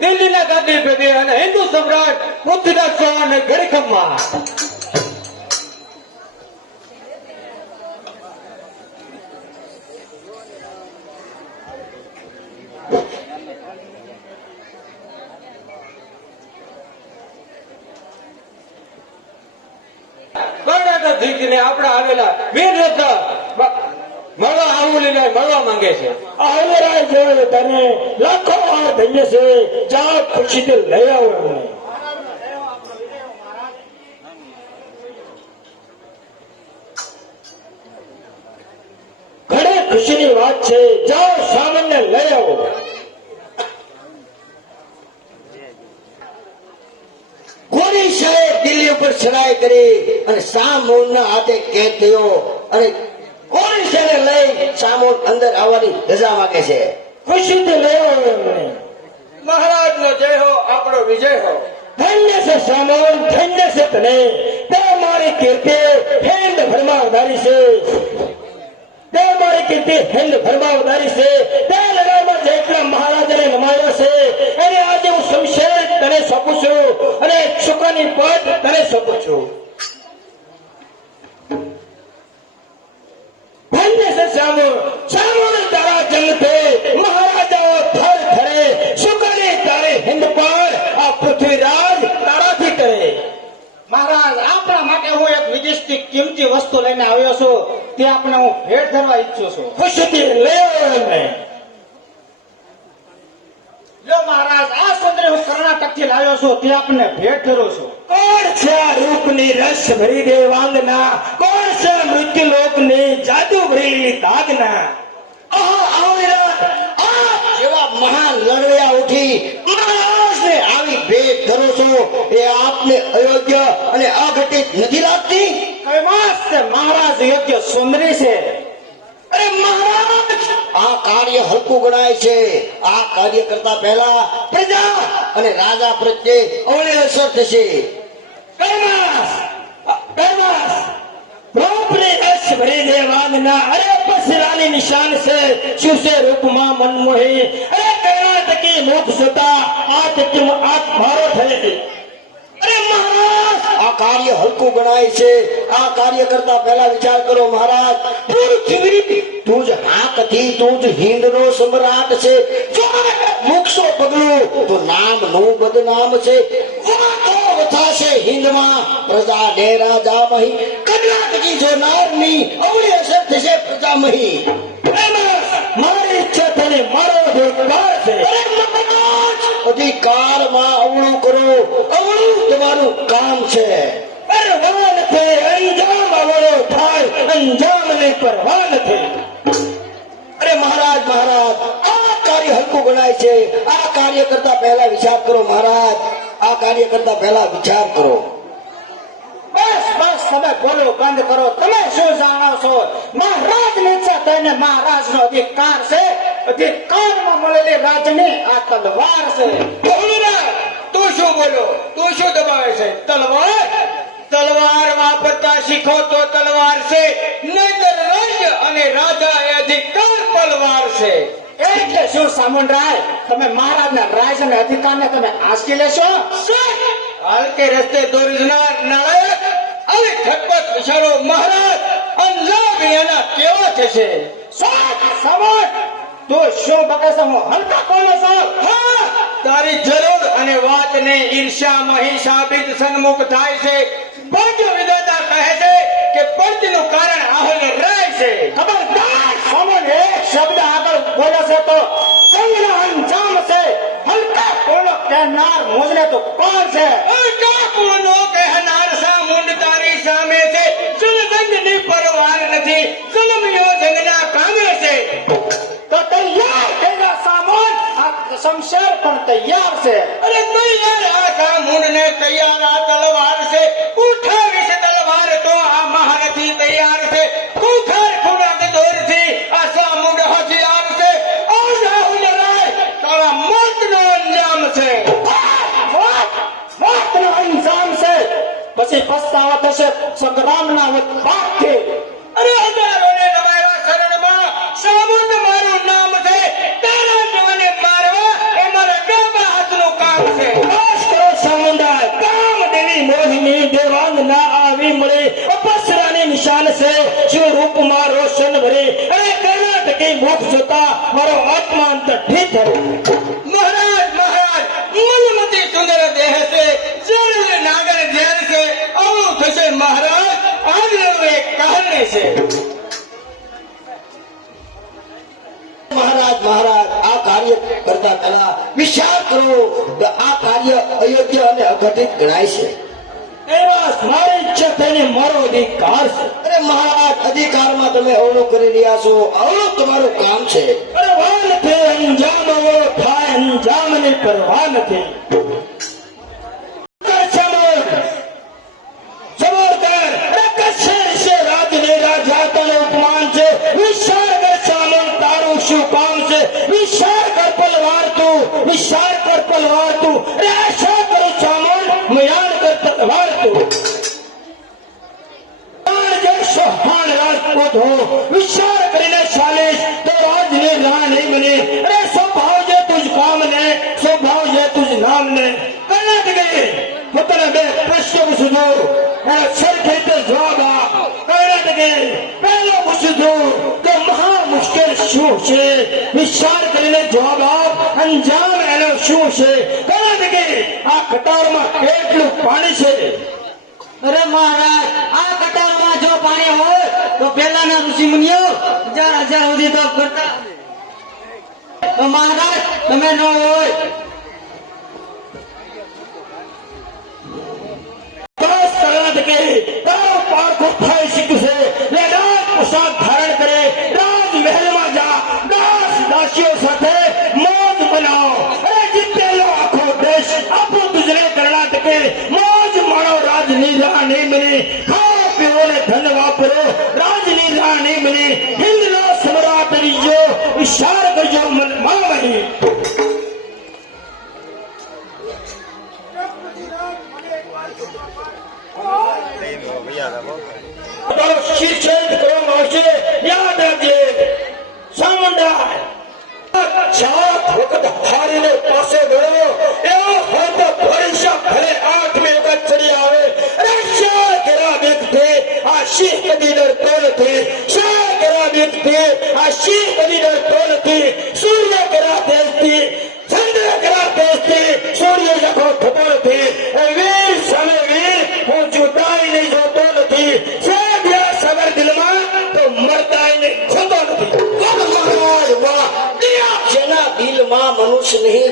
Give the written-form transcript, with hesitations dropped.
દિલ્હીના ગાંધી પેઢી અને હિન્દુ સમ્રાટ પૃથ્વીરાજ ચૌહાણ ગળીખમમાં કર્ણાટક આપણે આવેલા વીર રત્ન મળવા આવું લઈને મળવા માંગે છે. આવરાય જોડે તને લાખો વાર ધન્ય છે. જા ખુશીથી લઈ આવો એમને. ઘણી ખુશીની વાત છે. જાઓ સામાન્ય લઈ આવો. ગોરી સાહેબ દિલ્હી ઉપર ચડાઈ કરી અને સામોનના હાથે કેદ થયો અને ગોરી સાહેબ લઈ સામોન અંદર આવવાની રજા માંગે છે. ખુશીથી લઈ આવો એમને. મહારાજનો જય હો, આપણો વિજય હો. ધન્ય છે સામોન, ધન્ય છે તને. તે મારી કીર્તિ હિન્દ ભરમાં વધારી છે. તે મારી કીર્તિ હિન્દ ભરમાં વધારી છે. તે લડાઈમાં જેટલા મહારાજાને નમાયો છે એને આજે હું શમશેર તને સોંપું છું અને શુકાની પદ તને સોંપું છું. ધન્ય છે સામોન, સામોન તારા જન્મથી મહારાજાઓ થર થરે. શુકાની તારે હિન્દ પર આ પૃથ્વીરાજ તારાથી કરે. મહારાજ, આપણા માટે હું એક વિદેશથી કિંમતી વસ્તુ લઈને આવ્યો છું. તે આપણે હું ભેટ ધરવા ઈચ્છું છું. ખુશીથી લઈ આવો એમને. જો મહારાજ, આ સુંદરી હું કર્ણાટકથી લાવ્યો છું. તે આપને ભેટ ધરું છું. કોણ છે આ રૂપની રસ ભરી દે વાંગના? કોણ છે મૃત્યુ લોકની જાદુ ભરેલી દાગના? એવા મહાન લડવૈયા ઉઠી મહારાજને આવી ભેટ ધરો છો એ આપને અયોગ્ય અને અઘટિત નથી લાગતી? કૈવાસ છે મહારાજ, યોગ્ય સુંદરી છે. અરે મહારાજ, આ કાર્ય હલકું ગણાય છે. આ કાર્ય કરતા પહેલા પ્રજા અને રાજા પ્રત્યે અવળી અસર થશે. કૈલાસ, કૈલાસ, રૂપની રસ ભરી દે વાંગના. અરે પસરાની નિશાન છે શું છે રૂપમાં મનમોહી. અરે કર્ણાટકી મુખ જોતા આત્મ મારો થઈ. અરે મહારાજ, આ કાર્ય હલકું ગણાય છે. આ કાર્ય કરતા પહેલા વિચાર કરો મહારાજ. પૃથ્વી તું જ હાકથી, તું જ હિન્દનો સમ્રાટ છે. જો મુકશો પગલું તો નામ નું બદનામ છે. વાતો થશે હિન્દમાં પ્રજા ને રાજા મહી. કર્ણાટકી જોનારની અવળી અસર થશે પ્રજા મહી. મારી ઈચ્છા થઈને મારો અધિકાર છે. અરે મહારાજ, અધિકારમાં અવળું કરો. અવળું તમારું કામ છે. પરવા નથી, અંજામ અવળો થાય. અંજામ ને પરવા નથી. અરે મહારાજ, મહારાજ, આ કાર્ય હલકું ગણાય છે. આ કાર્ય કરતા પહેલા વિચાર કરો મહારાજ. આ કાર્ય કરતા પહેલા વિચાર કરો. બસ બસ, તમે બોલો બંધ કરો. તમે શું જાણો છો? મહારાજની ઈચ્છા થઈને મહારાજનો અધિકાર છે. અધિકારમાં મળેલી રાજની આ તલવાર છે. તું શું બોલો? તું શું દબાવે છે? તલવાર? તલવાર વાપરતા શીખો તો તલવાર છે, નહીતર રાજ્ય અને રાજા એ અધિકાર પલવાર છે. એટલે શું સામુંડરાય, તમે મહારાજના રાજ અને અધિકારને તમે આંચકી લેશો? હલકે રસ્તે દોરનાર નાળાયક અને ખટપટ વિચારો મહારાજ અંજામ એના કેવા થશે? સમજ, તું શું બકે છે? હું હલકા કોનો છું? હા, તારી જરૂર અને વાતને ઈર્ષ્યા મહી સાબિત સન્મુખ થાય છે. પંચ વિધાતા કહે છે કે પંચનું કારણ આહોને રાય છે. ખબરદાર સમજ, એક શબ્દ આગળ બોલે છે તો જંગનો અંજામ છે. હલકા કોનો કહેનાર મુજને તો કોણ છે? હલકા કોનો કહેનાર સામુંડ તારી સામે છે. જનજંગની પરવાર નથી, જન્મ્યો જંગના કામે છે. તો તૈયાર થઈ જા સામુંડ, આ શમશેર પણ તૈયાર છે. અરે તૈયાર આ સામુંડ ને તૈયાર આ તલવાર છે. ઉઠાવીશ તલવાર તો આ મહારથી તૈયાર છે. કુઠાર ખુનાદ દોરથી આ સામુંડ હથિયાર છે. આ રાહુલ રાય તારા મોતનો અંજામ છે. મોતનો અંજામ છે. પછી પસ્તાવો થશે સંગ્રામના પાઠથી. અરે હજારોને નમાયા શરણમાં સામુંડ મારું નામ છે. તારા જોને મારવા એ મારા ડાબા હાથનું મુખ જોતા મારો આત્મા અંતર ઠીક થયો. મહારાજ મહારાજ મલમતી સુંદર દેહ છે જળ નાગર ઝેર છે આવું થશે મહારાજ આજનું એક કારણે છે. મહારાજ મહારાજ આ કાર્ય કરતા પહેલા વિચાર કરો કે આ કાર્ય અયોગ્ય અને અઘટિત ગણાય છે. એવા મારી ઈચ્છા થઈને મારો અધિકાર છે. અરે મહારાજ અધિકારમાં તમે અવળું કરી રહ્યા છો, અવળું તમારું કામ છે. અરે વાહ નથી અંજામ એવો થાય અંજામની પરવા નથી. વિચાર કર પલવાર તું અરે આશા કરું ચામુંડ મયાન કર તલવાર તું. સોહાણ રાજપૂત હો વિચાર કરીને ચાલીશ તો રાજની રાણી બની. અરે સ્વભાવ જે તુજ કામ ને સ્વભાવ જે તુજ નામ ને કર્ણાટકે પોતાના બે પ્રશ્નો પૂછું એના સરખી રીતે જવાબ આપ. કર્ણાટકે પહેલો પૂછું કે મહા મુશ્કેલ શું છે વિચાર કરીને જવાબ આપ. અંજામ એનો શું છે? કર્ણાટકે આ કટારમાં કેટલું પાણી છે? અરે મહારાજ આ કટારમાં જો પાણી હોય તો પેલાના ઋષિ મુનિઓ હજાર સુધી તપ કરતા. તો મહારાજ તમે ન હોય બસ કર્ણાટકે તારું પારખું થઈ શીખ્યું છે. લે રાજ પોશાક ધારણ કરે રાજમહેલમાં જા દાસ દાસીઓ સાથે મોજ બનાવો. અરે જીતેલો આખો દેશ આપો તુજને કર્ણાટકે મોજ માણો. રાજની રાણી બની ખાઓ પીવો ને ધન વાપરો. રાજની રાણી બની હિન્દનો સમ્રાટ રીજો વિચાર કરજો મન મામહી. તારો શિરછેદ કરવામાં આવશે. યાદ રાખજે ચામુંડા સાત વખત હારીને પાસે ગયો એવો હાથ પરીક્ષા ભલે 8મી વખત ચડી આવે. અરે શા કેરા વ્યક્તિ આ સિંહ કદી ડરતો નથી. શા કેરા વ્યક્તિ આ સિંહ કદી ડરતો નથી. સૂર્ય કેરા તેજથી ચંદ્ર કેરા તેજથી સૂર્ય જખો થતો નથી. એ વીર સામે વીર હું જુદાઈ નહીં જોતો નથી. સબર દિલમાં તો મરદાઈ નહીં જોતો નથી. મહારાજ વાહ, જેના દિલમાં મનુષ્ય નહીં